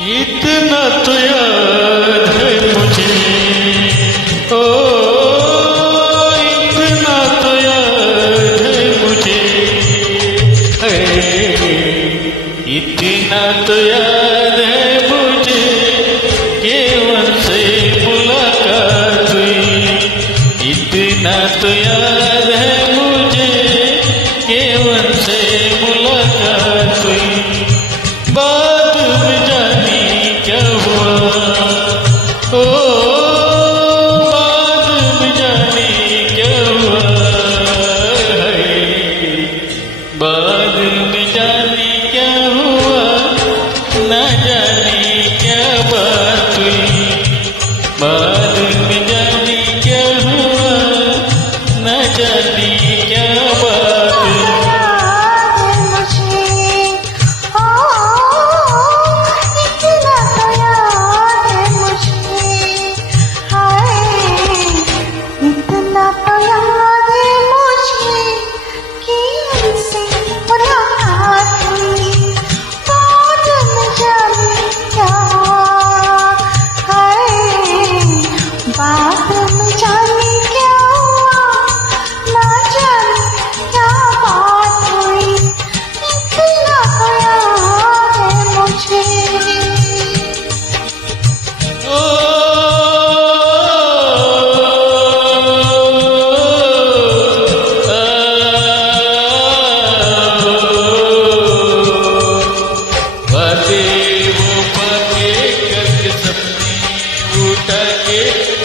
इतना तो याद है मुझे, ओ इतना तो याद है मुझे, इतना तो याद है मुझे केवल से मुलाकात हुई। इतना तो याद है मुझे केवल से मुलाकात हुई। बाद में जाने क्या हुआ, ओ बाद में जाने क्या हुआ, बाद में जाने क्या हुआ, न जाने क्या बात हुई। बाद में जाने क्या हुआ, न जाने क्या बात हुई।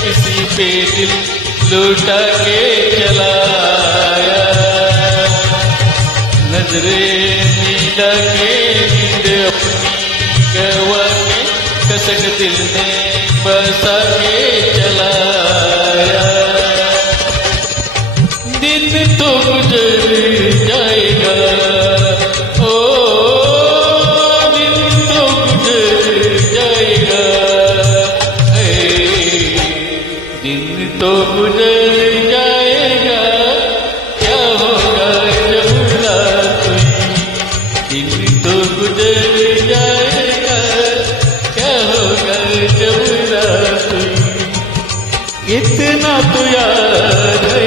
किसी पे दिल लुटा के चलाया, नजरे मिला के नींद अपनी गवा के कसक दिल में बसा के चलाया। दिन तो गुजर जाएगा, ओ दिन तो गुजर जाएगा, दिन तो गुजर जाएगा, क्या होगा जब रात हुई। दिन तो गुजर जाएगा, क्या होगा जब रात हुई। इतना तो याद है